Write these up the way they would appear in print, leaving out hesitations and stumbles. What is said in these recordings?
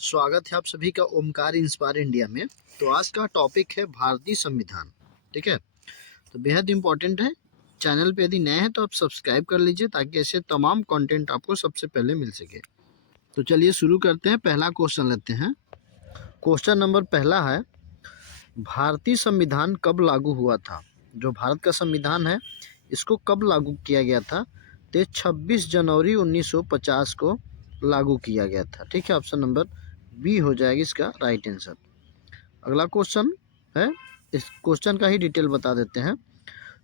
स्वागत है आप सभी का ओमकार इंस्पायर इंडिया में। तो आज का टॉपिक है भारतीय संविधान। ठीक है, तो बेहद इम्पोर्टेंट है। चैनल पे यदि नए हैं तो आप सब्सक्राइब कर लीजिए ताकि ऐसे तमाम कंटेंट आपको सबसे पहले मिल सके। तो चलिए शुरू करते हैं। पहला क्वेश्चन लेते हैं। क्वेश्चन नंबर पहला है, भारतीय संविधान कब लागू हुआ था? जो भारत का संविधान है इसको कब लागू किया गया था? तो 26 जनवरी 1950 को लागू किया गया था। ठीक है, ऑप्शन नंबर बी हो जाएगी इसका राइट आंसर। अगला क्वेश्चन है, इस क्वेश्चन का ही डिटेल बता देते हैं।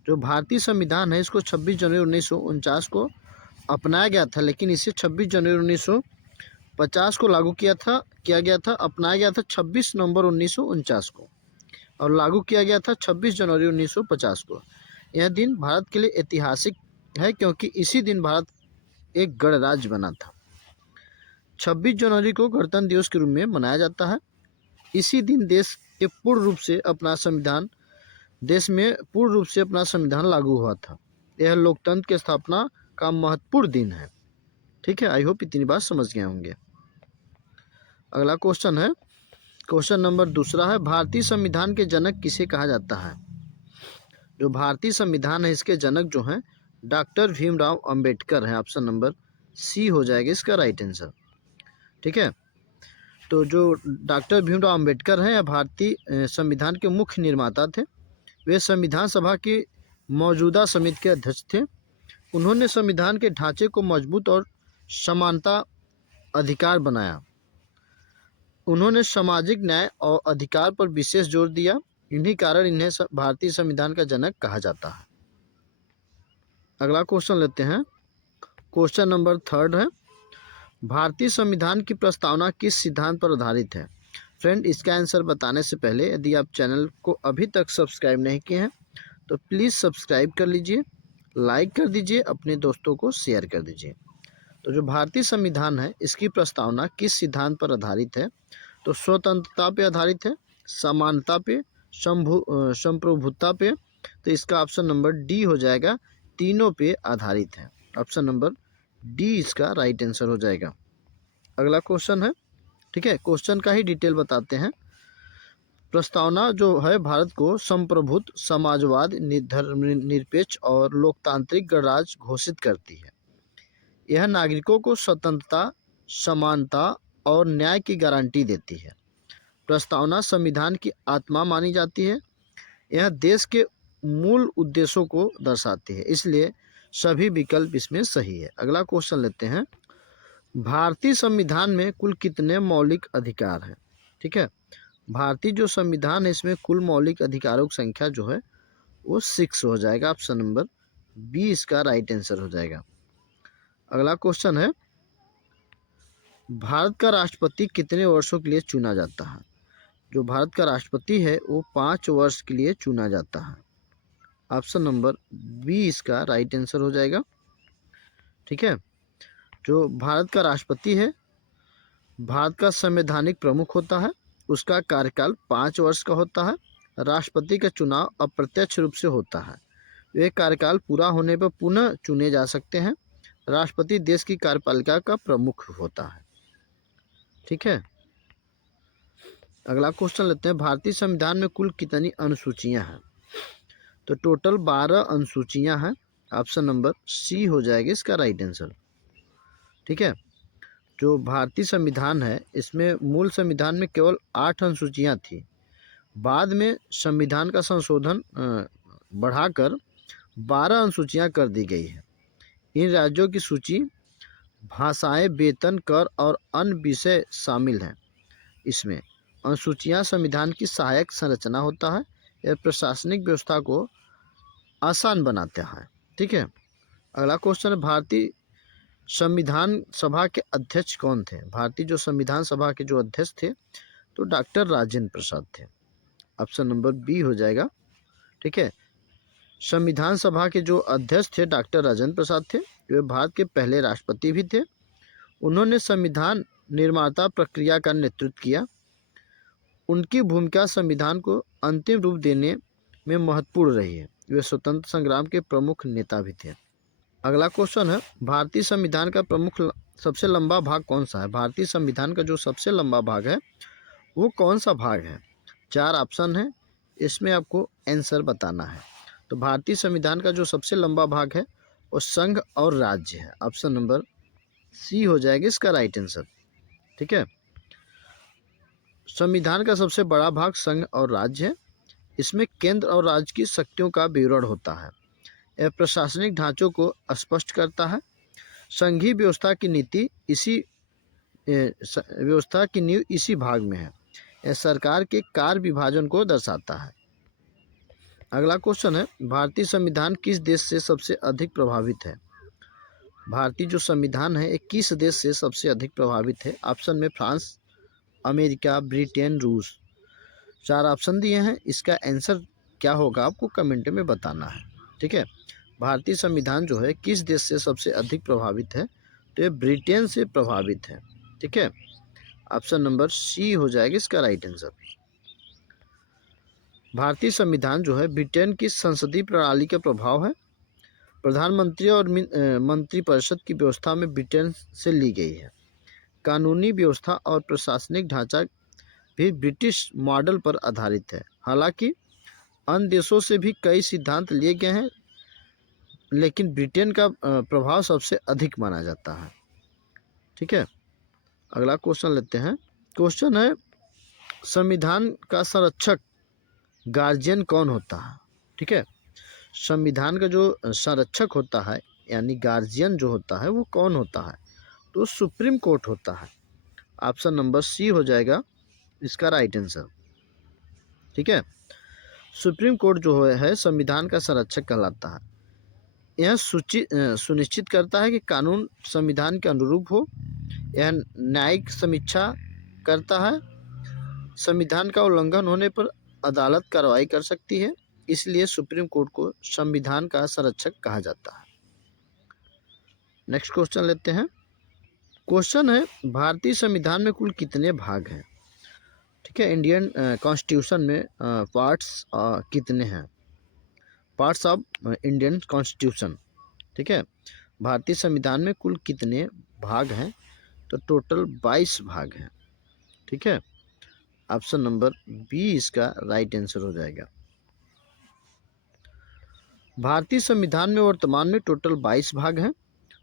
जो भारतीय संविधान है इसको 26 जनवरी 1949 को अपनाया गया था, लेकिन इसे 26 जनवरी 1950 को लागू किया गया था। अपनाया गया था 26 नवंबर 1949 को और लागू किया गया था 26 जनवरी 1950 को। यह दिन भारत के लिए ऐतिहासिक है क्योंकि इसी दिन भारत एक गणराज्य बना था। 26 जनवरी को गणतंत्र दिवस के रूप में मनाया जाता है। इसी दिन देश में पूर्ण रूप से अपना संविधान लागू हुआ था। यह लोकतंत्र की स्थापना का महत्वपूर्ण दिन है। ठीक है, आई होप इतनी बात समझ गए होंगे। अगला क्वेश्चन है, क्वेश्चन नंबर दूसरा है, भारतीय संविधान के जनक किसे कहा जाता है? जो भारतीय संविधान है इसके जनक जो हैं डॉक्टर भीमराव अंबेडकर हैं। ऑप्शन नंबर सी हो जाएगा इसका राइट आंसर। ठीक है, तो जो डॉक्टर भीमराव अंबेडकर हैं भारतीय संविधान के मुख्य निर्माता थे। वे संविधान सभा की मौजूदा समिति के अध्यक्ष थे। उन्होंने संविधान के ढांचे को मजबूत और समानता अधिकार बनाया। उन्होंने सामाजिक न्याय और अधिकार पर विशेष जोर दिया। इन्हीं कारण इन्हें भारतीय संविधान का जनक कहा जाता है। अगला क्वेश्चन लेते हैं। क्वेश्चन नंबर थर्ड है, भारतीय संविधान की प्रस्तावना किस सिद्धांत पर आधारित है? फ्रेंड, इसका आंसर बताने से पहले यदि आप चैनल को अभी तक सब्सक्राइब नहीं किए हैं तो प्लीज़ सब्सक्राइब कर लीजिए, लाइक कर दीजिए, अपने दोस्तों को शेयर कर दीजिए। तो जो भारतीय संविधान है इसकी प्रस्तावना किस सिद्धांत पर आधारित है? तो स्वतंत्रता पे आधारित है, समानता पे, संप्रभुता पे। तो इसका ऑप्शन नंबर डी हो जाएगा, तीनों पे आधारित है। ऑप्शन नंबर डी इसका राइट आंसर हो जाएगा। अगला क्वेश्चन है, ठीक है, क्वेश्चन का ही डिटेल बताते हैं। प्रस्तावना जो है भारत को संप्रभुत्व, समाजवाद, धर्मनिरपेक्ष और लोकतांत्रिक गणराज्य घोषित करती है। यह नागरिकों को स्वतंत्रता, समानता और न्याय की गारंटी देती है। प्रस्तावना संविधान की आत्मा मानी जाती है। यह देश के मूल उद्देश्यों को दर्शाती है, इसलिए सभी विकल्प इसमें सही है। अगला क्वेश्चन लेते हैं, भारतीय संविधान में कुल कितने मौलिक अधिकार हैं? ठीक है, भारतीय जो संविधान है इसमें कुल मौलिक अधिकारों की संख्या जो है वो 6 हो जाएगा। ऑप्शन नंबर बी इसका राइट आंसर हो जाएगा। अगला क्वेश्चन है, भारत का राष्ट्रपति कितने वर्षों के लिए चुना जाता है? जो भारत का राष्ट्रपति है वो 5 वर्ष के लिए चुना जाता है। ऑप्शन नंबर बी इसका राइट आंसर हो जाएगा। ठीक है, जो भारत का राष्ट्रपति है भारत का संवैधानिक प्रमुख होता है। उसका कार्यकाल 5 वर्ष का होता है। राष्ट्रपति का चुनाव अप्रत्यक्ष रूप से होता है। वे कार्यकाल पूरा होने पर पुनः चुने जा सकते हैं। राष्ट्रपति देश की कार्यपालिका का प्रमुख होता है। ठीक है, अगला क्वेश्चन लेते हैं, भारतीय संविधान में कुल कितनी अनुसूचियां हैं? तो टोटल 12 अनुसूचियां हैं। ऑप्शन नंबर सी हो जाएगी इसका राइट आंसर। ठीक है, जो भारतीय संविधान है इसमें मूल संविधान में केवल 8 अनुसूचियां थी। बाद में संविधान का संशोधन बढ़ाकर 12 अनुसूचियां कर दी गई है। इन राज्यों की सूची, भाषाएं, वेतन, कर और अन्य विषय शामिल हैं। इसमें अनुसूचियां संविधान की सहायक संरचना होता है। यह प्रशासनिक व्यवस्था को आसान बनाता है। ठीक है, अगला क्वेश्चन है, भारतीय संविधान सभा के अध्यक्ष कौन थे? भारतीय जो संविधान सभा के जो अध्यक्ष थे तो डॉक्टर राजेंद्र प्रसाद थे। ऑप्शन नंबर बी हो जाएगा। ठीक है, संविधान सभा के जो अध्यक्ष थे डॉक्टर राजेंद्र प्रसाद थे। वे भारत के पहले राष्ट्रपति भी थे। उन्होंने संविधान निर्माता प्रक्रिया का नेतृत्व किया। उनकी भूमिका संविधान को अंतिम रूप देने में महत्वपूर्ण रही है। वे स्वतंत्र संग्राम के प्रमुख नेता भी थे। अगला क्वेश्चन है, भारतीय संविधान का सबसे लंबा भाग कौन सा है? भारतीय संविधान का जो सबसे लंबा भाग है वो कौन सा भाग है? 4 ऑप्शन है, इसमें आपको आंसर बताना है। तो भारतीय संविधान का जो सबसे लंबा भाग है वो संघ और राज्य है। ऑप्शन नंबर सी हो जाएगा इसका राइट आंसर। ठीक है, संविधान का सबसे बड़ा भाग संघ और राज्य है। इसमें केंद्र और राज्य की शक्तियों का विवरण होता है। यह प्रशासनिक ढांचों को स्पष्ट करता है। संघीय व्यवस्था की नीति व्यवस्था की नींव इसी भाग में है। यह सरकार के कार्य विभाजन को दर्शाता है। अगला क्वेश्चन है, भारतीय संविधान किस देश से सबसे अधिक प्रभावित है? भारतीय जो संविधान है ये किस देश से सबसे अधिक प्रभावित है? ऑप्शन में फ्रांस, अमेरिका, ब्रिटेन, रूस। 4 ऑप्शन दिए हैं, इसका आंसर क्या होगा आपको कमेंट में बताना है। ठीक है, भारतीय संविधान जो है किस देश से सबसे अधिक प्रभावित है? तो ये ब्रिटेन से प्रभावित है। ठीक है, ऑप्शन नंबर सी हो जाएगा इसका राइट आंसर। भारतीय संविधान जो है ब्रिटेन की संसदीय प्रणाली का प्रभाव है। प्रधानमंत्री और मंत्रिपरिषद की व्यवस्था में ब्रिटेन से ली गई है। कानूनी व्यवस्था और प्रशासनिक ढांचा भी ब्रिटिश मॉडल पर आधारित है। हालांकि अन्य देशों से भी कई सिद्धांत लिए गए हैं, लेकिन ब्रिटेन का प्रभाव सबसे अधिक माना जाता है। ठीक है, अगला क्वेश्चन लेते हैं। क्वेश्चन है, संविधान का संरक्षक गार्जियन कौन होता है? ठीक है, संविधान का जो संरक्षक होता है यानी गार्जियन जो होता है वो कौन होता है? तो सुप्रीम कोर्ट होता है। ऑप्शन नंबर सी हो जाएगा इसका राइट आंसर। ठीक है, सुप्रीम कोर्ट जो है संविधान का संरक्षक कहलाता है। यह सुनिश्चित करता है कि कानून संविधान के अनुरूप हो। यह न्यायिक समीक्षा करता है। संविधान का उल्लंघन होने पर अदालत कार्रवाई कर सकती है, इसलिए सुप्रीम कोर्ट को संविधान का संरक्षक कहा जाता है। नेक्स्ट क्वेश्चन लेते हैं। क्वेश्चन है, भारतीय संविधान में कुल कितने भाग हैं? ठीक है, इंडियन कॉन्स्टिट्यूशन में पार्ट्स कितने हैं? Parts of Indian constitution. ठीक है, भारतीय संविधान में कुल कितने भाग हैं? तो टोटल 22 भाग हैं। ठीक है, ऑप्शन नंबर बी इसका राइट आंसर हो जाएगा। भारतीय संविधान में वर्तमान में टोटल 22 भाग हैं।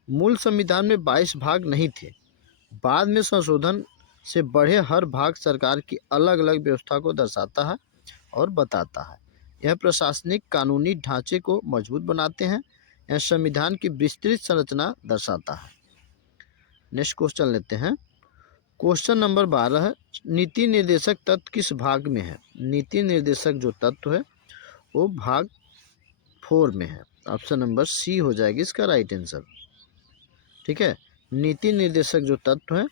मूल संविधान में 22 भाग नहीं थे। बाद में संशोधन से बढ़े हर भाग सरकार की अलग अलग व्यवस्था को दर्शाता है और बताता है। यह प्रशासनिक कानूनी ढांचे को मजबूत बनाते हैं। यह संविधान की विस्तृत संरचना दर्शाता है। नेक्स्ट क्वेश्चन लेते हैं। क्वेश्चन नंबर 12 है, नीति निर्देशक तत्व किस भाग में है? नीति निर्देशक जो तत्व है वो भाग 4 में है। ऑप्शन नंबर सी हो जाएगी इसका राइट आंसर। ठीक है, नीति निर्देशक जो तत्व है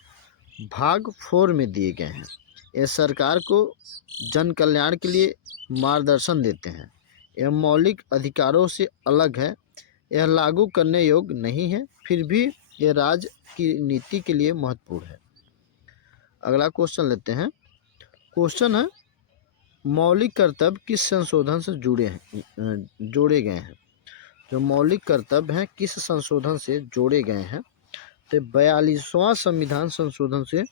भाग 4 में दिए गए हैं। यह सरकार को जन कल्याण के लिए मार्गदर्शन देते हैं। यह मौलिक अधिकारों से अलग है। यह लागू करने योग्य नहीं है, फिर भी यह राज्य की नीति के लिए महत्वपूर्ण है। अगला क्वेश्चन लेते हैं। क्वेश्चन है, मौलिक कर्तव्य किस संशोधन से जोड़े गए हैं? जो मौलिक कर्तव्य हैं किस संशोधन से जोड़े गए हैं? तो 42वां संविधान संशोधन से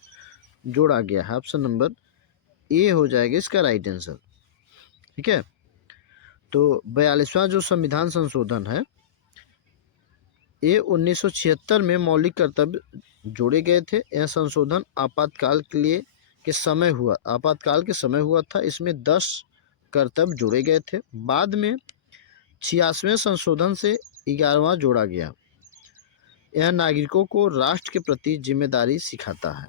जोड़ा गया है। ऑप्शन नंबर ए हो जाएगा इसका राइट आंसर। ठीक है, तो 42वां जो संविधान संशोधन है ये 1976 में मौलिक कर्तव्य जोड़े गए थे। यह संशोधन आपातकाल के समय हुआ था। इसमें 10 कर्तव्य जोड़े गए थे। बाद में 86वें संशोधन से 11वां जोड़ा गया। यह नागरिकों को राष्ट्र के प्रति जिम्मेदारी सिखाता है।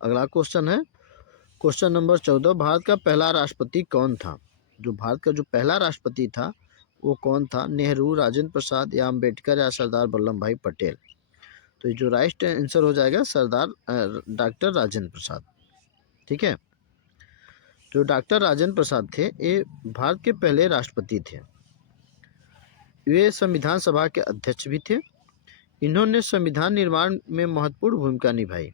अगला क्वेश्चन है, क्वेश्चन नंबर 14, भारत का पहला राष्ट्रपति कौन था? जो भारत का जो पहला राष्ट्रपति था वो कौन था? नेहरू, राजेंद्र प्रसाद या अम्बेडकर या सरदार वल्लभ भाई पटेल? तो ये जो राइट आंसर हो जाएगा डॉक्टर राजेंद्र प्रसाद। ठीक है, जो डॉक्टर राजेंद्र प्रसाद थे ये भारत के पहले राष्ट्रपति थे। वे संविधान सभा के अध्यक्ष भी थे। इन्होंने संविधान निर्माण में महत्वपूर्ण भूमिका निभाई।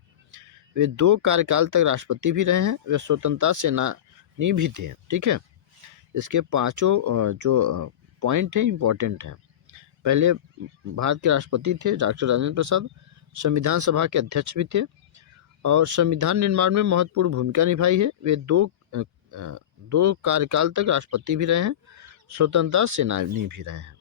वे 2 कार्यकाल तक राष्ट्रपति भी रहे हैं। वे स्वतंत्रता सेनानी भी थे। ठीक है, इसके 5 जो पॉइंट हैं इम्पोर्टेंट हैं। पहले भारत के राष्ट्रपति थे डॉक्टर राजेंद्र प्रसाद, संविधान सभा के अध्यक्ष भी थे और संविधान निर्माण में महत्वपूर्ण भूमिका निभाई है। वे दो कार्यकाल तक राष्ट्रपति भी रहे हैं, स्वतंत्रता सेनानी भी रहे हैं।